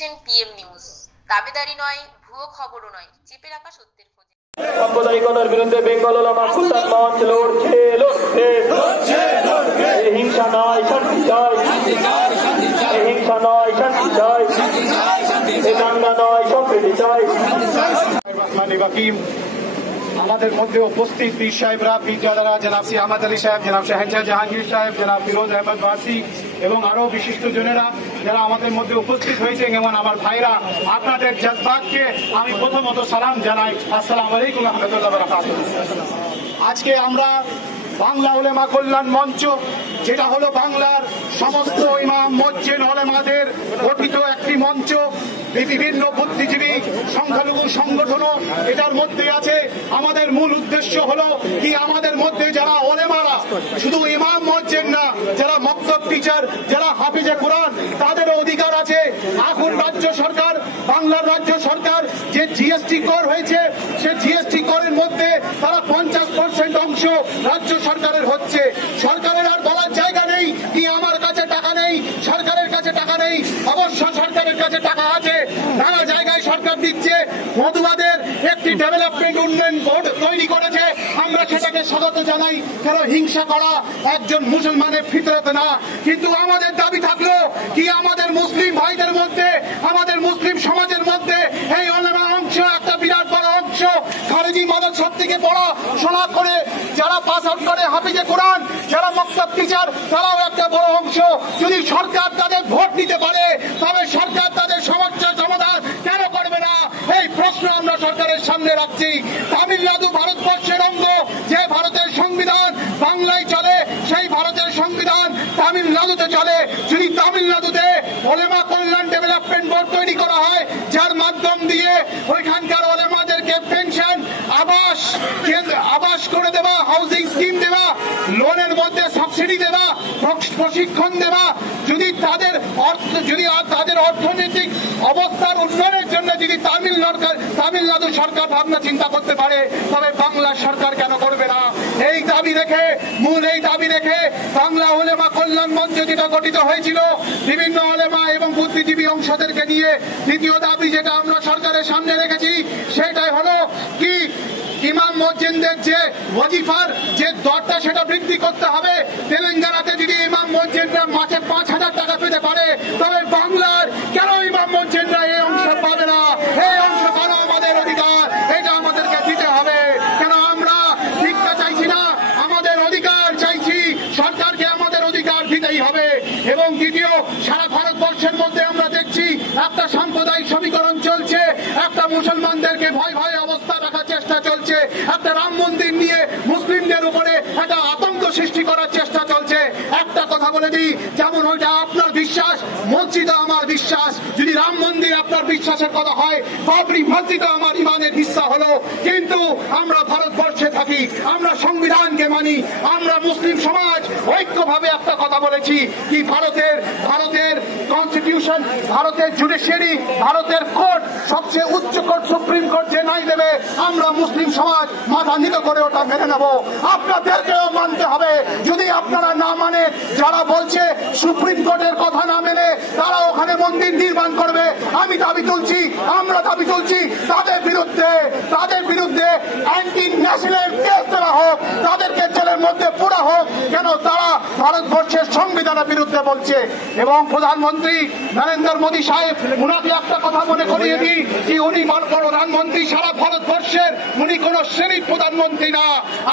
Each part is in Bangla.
দেখছেন পিএম নিউজ। দাবিদারি নয়, ভুয়ো খবরও নয়, চেপে রাখা সত্যের খোঁজে। সাম্প্রদায়িকতার বিরুদ্ধে বেঙ্গল ওলামা সুলতান মঞ্চ লড়ছে। হিংসা নয়, শান্তি চাই। হিংসা নয়, শান্তি চাই। দাঙ্গা নয়, সম্প্রীতি চাই। আমাদের মধ্যে উপস্থিত পীর সাহেবরা, পীরজাদারা, জনাব সি আহমদ আলী সাহেব, জনাব শাহেনশাহ জাহাঙ্গীর সাহেব, জনাব ফিরোজ আহমদ বাসি এবং আরো বিশিষ্ট জনেরা যারা আমাদের মধ্যে উপস্থিত হয়েছে এবং আমার ভাইরা, আপনাদের জজবাতকে আমি প্রথমত সালাম জানাই। আসসালামু আলাইকুম ওয়া রাহমাতুল্লাহি ওয়া বারাকাতুহু। আজকে আমরা বাংলা উলেমা কল্যাণ মঞ্চ, যেটা হলো বাংলার সমস্ত ইমাম মসজিদ উলেমাদের গঠিত একটি মঞ্চ, বিভিন্ন বুদ্ধিজীবী সংখ্যালঘু সংগঠনও এটার মধ্যে আছে। আমাদের মূল উদ্দেশ্য হলো কি, আমাদের মধ্যে যারা ওলেমারা, শুধু ইমাম মসজিদ না, যারা মক্তব টিচার, যারা হাফিজে কোরআন, তাদেরও অধিকার আছে। এখন রাজ্য সরকার, বাংলার রাজ্য সরকার যে জিএসটি কর হয়েছে, সে জিএসটি করের মধ্যে তারা 50% অংশ রাজ্য সরকারের হচ্ছে। সরকারের আর বলার জায়গা নেই কি আমার কাছে টাকা নেই, সরকারের কাছে টাকা নেই। অবশ্য সরকারের কাছে টাকা আছে, নানা জায়গায় সরকার দিচ্ছে। মধুবাদের একটি ডেভেলপমেন্ট উন্নয়ন বোর্ড তৈরি করেছে, আমরা সেটাকে স্বাগত জানাই। কেন হিংসা করা একজন মুসলমানের ফিতরত না। কিন্তু আমাদের দাবি থাকলো কি, আমাদের মুসলিম ভাইদের মধ্যে, আমাদের মুসলিম সমাজের মধ্যে এই ওলামা অংশ একটা বিরাট বড় অংশ খারেজি মাদ্রাসা থেকে পড়াশোনা করে যারা পাস আউট করে হাফিজে কোরআন, যারা মক্তব টিচার, তারাও একটা বড় অংশ। যদি সরকার তাদের ভোট নিতে পারে, তবে সরকার তাদের সমস্যার সমাধান কেন করবে না, এই প্রশ্ন আমরা সরকারের সামনে রাখছি। তামিলনাড়ু ভারতবর্ষের অঙ্গ, যে ভারতের সংবিধান বাংলায় চলে, সেই ভারতের সংবিধান তামিলনাড়ুতে চলে। যদি তামিলনাড়ুতে ওলেমা কল্যাণ ডেভেলপমেন্ট বোর্ড তৈরি করা হয়, যার মাধ্যম দিয়ে ওইখানকার ওলেমাদেরকে পেনশন, আবাস করে দেওয়া, হাউজিং স্কিম দেওয়া, লোনের মধ্যে সাবসিডি দেওয়া, প্রশিক্ষণ দেওয়া, যদি তাদের অর্থনৈতিক অবস্থার উন্নয়নের জন্য যদি তামিলনাড়ু সরকার ভাবনা চিন্তা করতে পারে, তবে বাংলা সরকার কেন করবে না? এই দাবি রেখে, বাংলা ওলেমা কল্যাণ মঞ্চ যেটা গঠিত হয়েছিল বিভিন্ন ওলেমা এবং বুদ্ধিজীবী অংশদেরকে নিয়ে, দ্বিতীয় দাবি যেটা আমরা সরকারের সামনে রেখেছি, সেটাই হলো কি, ইমাম মসজিদদের যে ওয়াজিফার যে দরটা সেটা বৃদ্ধি করতে হবে। তেলেঙ্গানাতে যদি ইমাম মসজিদরা মাসে 5,000 টাকা পেতে পারে, তবে বাংলার কেন ইমাম মসজিদরা এই অংশ পাবে না? এই অংশ কেন আমাদের অধিকার, এটা আমাদেরকে দিতে হবে। কেন আমরা ভিক্ষা চাইছি না, আমাদের অধিকার চাইছি, সরকারকে আমাদের অধিকার দিতেই হবে। এবং দ্বিতীয়, সারা ভারতবর্ষের মধ্যে আমরা দেখছি একটা সাম্প্রদায়িক সমীকরণ চলছে, একটা মুসলমানদেরকে ভয় ভয় অবস্থা রাখার চেষ্টা চলছে, একটা রাম মন্দির নিয়ে মুসলিমদের উপরে একটা আতঙ্ক সৃষ্টি করার চেষ্টা চলছে। একটা কথা বলে দিই, যেমন ওইটা আপনার বিশ্বাস, মসজিদও আমার বিশ্বাস। যদি রাম মন্দির আপনার বিশ্বাসের কথা হয়, বাবরি মসজিদও আমার ইমানের হিস্সা হলো। কিন্তু আমরা ভারতবর্ষে থাকি, আমরা সংবিধানকে মানি, আমরা মুসলিম সমাজ ঐক্যভাবে একটা কথা বলেছি কি, ভারতের কনস্টিটিউশন, ভারতের জুডিশিয়ারি, ভারতের কোর্ট, সবচেয়ে উচ্চ কোর্ট সুপ্রিম কোর্ট যে নাই দেবে, আমরা মুসলিম সমাজ মাথা নিত করে ওটা মেনে নেব। আপনাদেরকেও মানতে হবে। যদি আপনারা না মানে, যারা বলছে সুপ্রিম কোর্টের কথা না মেনে তারা ওখানে মন্দির নির্মাণ করবে, আমি দাবি তুলছি, আমরা দাবি তুলছি, তাদের বিরুদ্ধে অ্যান্টি ন্যাশনাল কেস দেওয়া হোক, তাদেরকে জেলের মধ্যে পোড়া হোক। কেন? তারা ভারতবর্ষের সংবিধানের বিরুদ্ধে বলছে। এবং প্রধানমন্ত্রী নরেন্দ্র মোদী সাহেব, উনাকে একটা কথা মনে করিয়ে দিই যে উনি প্রধানমন্ত্রী সারা ভারতবর্ষের, উনি কোন শ্রেণীর প্রধানমন্ত্রী না।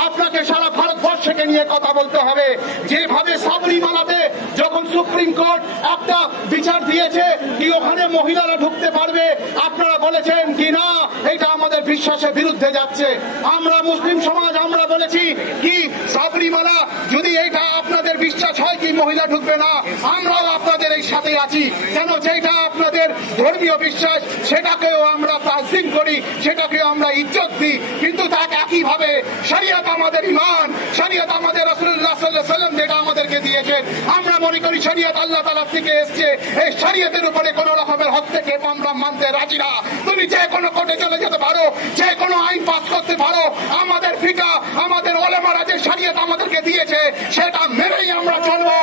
আপনাকে সারা ভারতবর্ষকে নিয়ে কথা বলতে হবে। যেভাবে সাবরিমালাতে যখন সুপ্রিম কোর্ট একটা বিচার দিয়েছে কি ওখানে মহিলারা ঢুকতে পারবে, আপনারা বলেছেন কি না এটা আমাদের বিশ্বাসের বিরুদ্ধে যাচ্ছে। আমরা মুসলিম সমাজ আমরা বলেছি কি সাবরিমালা যদি এটা আপনাদের বিশ্বাস হয় কি মহিলা ঢুকবে না, আমরাও আপনাদের এই সাথে আছি। কেন? যেটা আপনাদের ধর্মীয় বিশ্বাস সেটাকেও আমরা তাসদিম করি, সেটাকেও আমরা ইজ্জত দিই। কিন্তু তাকে একইভাবে শরিয়ত আমাদের ইমান, শরিয়ত আমাদের রাসূলুল্লাহ সাল্লাল্লাহু আলাইহি ওয়াসাল্লাম যেটা আমাদেরকে দিয়েছেন, আমরা মনে করি শরিয়ত আল্লাহ তাআলা থেকে এসেছে। এই শরিয়তের উপরে কোন রকমের হস্তক্ষেপ আমরা মানতে রাজি না। তুমি যে কোনো কোর্টে চলে যেতে পারো, যে কোনো আইন পাস করতে পারো, আমাদের ফিকা, আমাদের ওলেমারা যে শরিয়ত আমাদেরকে দিয়েছে সেটা মেনেই আমরা চলবো।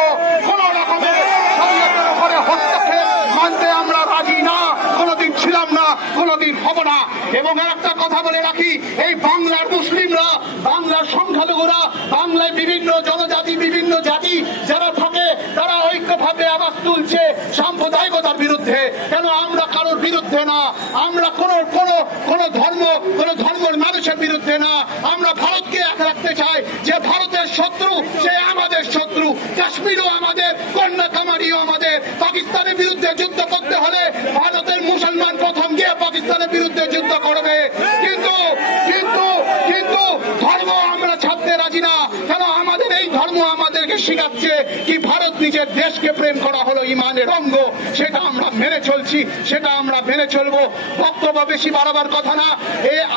কোন রকমের শরিয়তের উপরে হস্তক্ষেপ মানতে আমরা রাজি না। এবং একটা কথা বলে রাখি, এই বাংলার মুসলিমরা, বাংলার সংখ্যালঘুরা, বাংলায় বিভিন্ন জনজাতি, বিভিন্ন জাতি যারা থাকে, তারা ঐক্যভাবে আওয়াজ তুলছে সাম্প্রদায়িকতার বিরুদ্ধে। কেন? আমরা কারোর বিরুদ্ধে না, আমরা কোন ধর্মের মানুষের বিরুদ্ধে না। আমরা ভারতকে এক রাখতে চাই। যে ভারতের শত্রু সে আমাদের শত্রু। কাশ্মীরও আমাদের, কন্যাকুমারীও আমাদের। পাকিস্তানের বিরুদ্ধে যুদ্ধ করতে হলে ভারতের মুসলমান প্রথম গিয়ে পাকিস্তানের বিরুদ্ধে যুদ্ধ করবে। কিন্তু কিন্তু কিন্তু ধর্ম আমরা ছাড়তে রাজি না। কেন? আমাদের এই ধর্ম আমাদেরকে শেখাচ্ছে কি ভারত নিজের দেশকে প্রেম করা হলো ইমানের অঙ্গ। সেটা আমরা মেনে চলছি, সেটা আমরা মেনে চলবো। বক্তব্য বেশি বাড়াবার কথা না।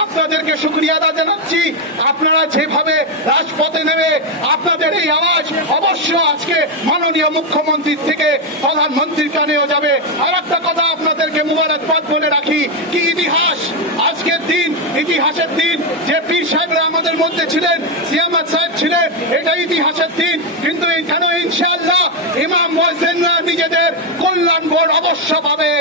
আপনাদেরকে শুকরিয়া আদা জানাচ্ছি। আপনারা যেভাবে রাজপথে নেমে আপনাদের এই আওয়াজ অবশ্য আজকে মাননীয় মুখ্যমন্ত্রীর থেকে প্রধানমন্ত্রীর কানেও যাবে। আর একটা কথা আপনাদেরকে মুবারকবাদ বলে রাখি, কি ইতিহাস আজকের দিন, ইতিহাসের দিন। যে পীর সাহেবরা আমাদের মধ্যে ছিলেন, সিয়ামত সাহেব ছিলেন, এটা ইতিহাসের দিন। কিন্তু কেন? ইনশাআল্লাহ ইমাম মুয়াজ্জিনরা নিজেদের কল্যাণ বোধ অবশ্য পাবে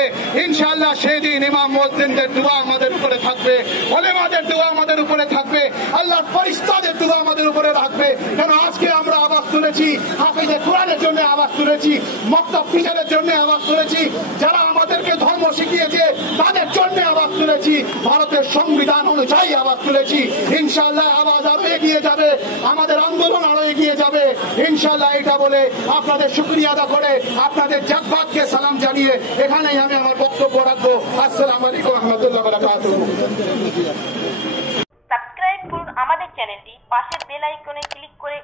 ইনশাআল্লাহ। সেই দিন ইমাম মুয়াজ্জিনদের দোয়া আমাদের উপরে থাকবে, ওলেমাদের দোয়া আমাদের উপরে থাকবে, আল্লাহর ফেরেশতাদের দোয়া আমাদের উপরে রাখবে। কেন? আজকে আমরা আওয়াজ তুলেছি হাফেজে কোরআনের জন্য, আওয়াজ তুলেছি মক্তব টিচারের জন্য, আওয়াজ তুলেছি যারা আমাদেরকে ধর্ম শিখিয়েছে তাদের জন্য আওয়াজ তুলেছি, ভারতের সংবিধান অনুযায়ী আওয়াজ তুলেছি। ইনশাআল্লাহ আওয়াজ আরো এগিয়ে যাবে, আমাদের আন্দোলন আরো এগিয়ে যাবে ইনশাআল্লাহ। এটা বলে আপনাদের শুকরিয়া আদা করে, আপনাদের জাকবাতকে সালাম জানিয়ে এখানেই আমি আমার বক্তব্য রাখবো। আসসালামু আলাইকুম ওয়া রাহমাতুল্লাহি ওয়া বারাকাতুহু। সাবস্ক্রাইব করুন আমাদের চ্যানেলটি, পাশের বেল আইকনে ক্লিক করে